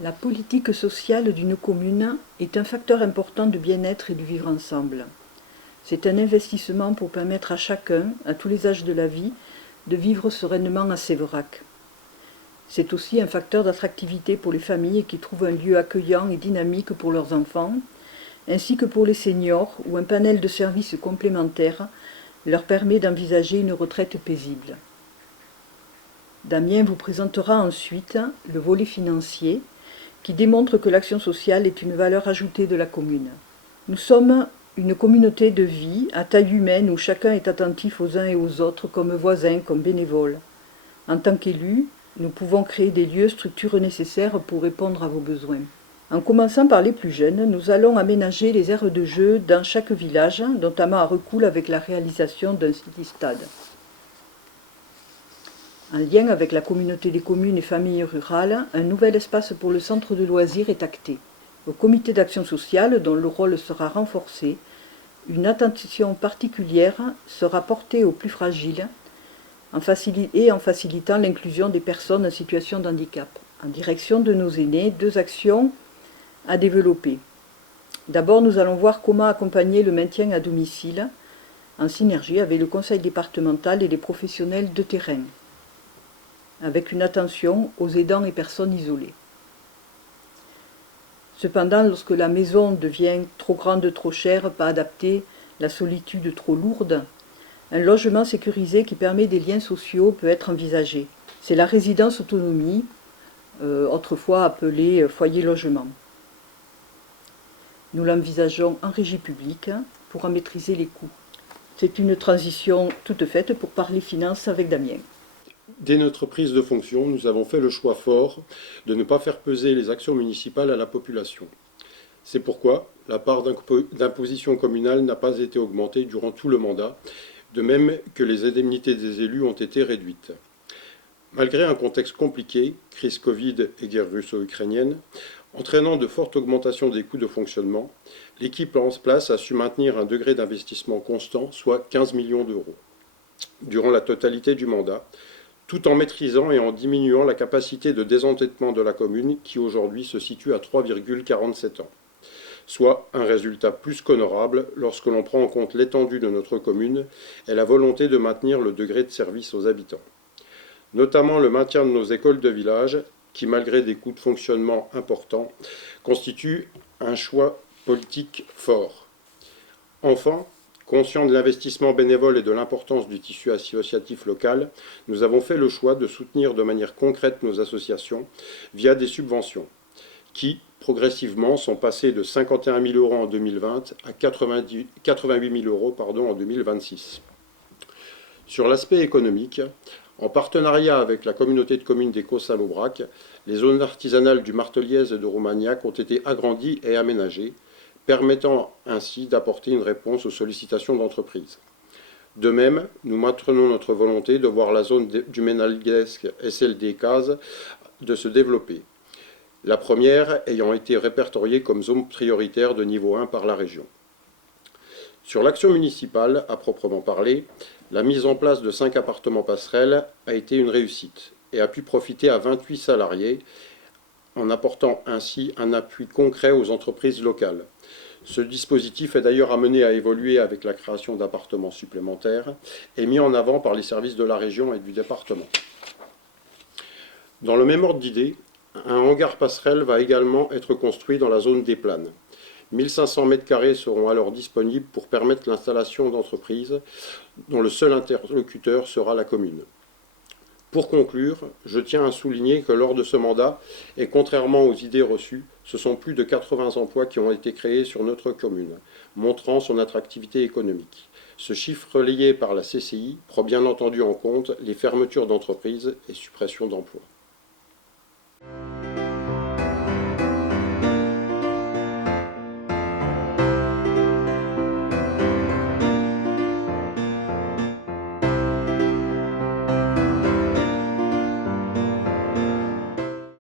La politique sociale d'une commune est un facteur important de bien-être et de vivre ensemble. C'est un investissement pour permettre à chacun, à tous les âges de la vie, de vivre sereinement à Séverac. C'est aussi un facteur d'attractivité pour les familles qui trouvent un lieu accueillant et dynamique pour leurs enfants, ainsi que pour les seniors où un panel de services complémentaires leur permet d'envisager une retraite paisible. Damien vous présentera ensuite le volet financier qui démontre que l'action sociale est une valeur ajoutée de la commune. Nous sommes une communauté de vie à taille humaine où chacun est attentif aux uns et aux autres comme voisins, comme bénévoles. En tant qu'élus, nous pouvons créer des lieux, structures nécessaires pour répondre à vos besoins. En commençant par les plus jeunes, nous allons aménager les aires de jeu dans chaque village, notamment à Recoul avec la réalisation d'un city-stade. En lien avec la communauté des communes et familles rurales, un nouvel espace pour le centre de loisirs est acté. Au comité d'action sociale, dont le rôle sera renforcé, une attention particulière sera portée aux plus fragiles en facilitant l'inclusion des personnes en situation de handicap. En direction de nos aînés, 2 actions à développer. D'abord, nous allons voir comment accompagner le maintien à domicile en synergie avec le conseil départemental et les professionnels de terrain, avec une attention aux aidants et personnes isolées. Cependant, lorsque la maison devient trop grande, trop chère, pas adaptée, la solitude trop lourde, un logement sécurisé qui permet des liens sociaux peut être envisagé. C'est la résidence autonomie, autrefois appelée foyer logement. Nous l'envisageons en régie publique pour en maîtriser les coûts. C'est une transition toute faite pour parler finances avec Damien. Dès notre prise de fonction, nous avons fait le choix fort de ne pas faire peser les actions municipales à la population. C'est pourquoi la part d'imposition communale n'a pas été augmentée durant tout le mandat, de même que les indemnités des élus ont été réduites. Malgré un contexte compliqué, crise Covid et guerre russo-ukrainienne, entraînant de fortes augmentations des coûts de fonctionnement, l'équipe en place a su maintenir un degré d'investissement constant, soit 15 millions d'euros, durant la totalité du mandat, tout en maîtrisant et en diminuant la capacité de désendettement de la commune qui aujourd'hui se situe à 3,47 ans, soit un résultat plus qu'honorable lorsque l'on prend en compte l'étendue de notre commune et la volonté de maintenir le degré de service aux habitants. Notamment le maintien de nos écoles de village, qui malgré des coûts de fonctionnement importants, constitue un choix politique fort. Enfin, conscients de l'investissement bénévole et de l'importance du tissu associatif local, nous avons fait le choix de soutenir de manière concrète nos associations via des subventions, qui, progressivement, sont passées de 51 000 € en 2020 à 88 000 € en 2026. Sur l'aspect économique, en partenariat avec la communauté de communes des Caux-Salaubrac, les zones artisanales du Marteliez et de Romagnac ont été agrandies et aménagées, permettant ainsi d'apporter une réponse aux sollicitations d'entreprises. De même, nous maintenons notre volonté de voir la zone du Ménalguesque et celle des Cases de se développer, la première ayant été répertoriée comme zone prioritaire de niveau 1 par la région. Sur l'action municipale, à proprement parler, la mise en place de 5 appartements passerelles a été une réussite et a pu profiter à 28 salariés en apportant ainsi un appui concret aux entreprises locales. Ce dispositif est d'ailleurs amené à évoluer avec la création d'appartements supplémentaires et mis en avant par les services de la région et du département. Dans le même ordre d'idée, un hangar passerelle va également être construit dans la zone des Planes. 1500 m² seront alors disponibles pour permettre l'installation d'entreprises dont le seul interlocuteur sera la commune. Pour conclure, je tiens à souligner que lors de ce mandat, et contrairement aux idées reçues, ce sont plus de 80 emplois qui ont été créés sur notre commune, montrant son attractivité économique. Ce chiffre relayé par la CCI prend bien entendu en compte les fermetures d'entreprises et suppressions d'emplois.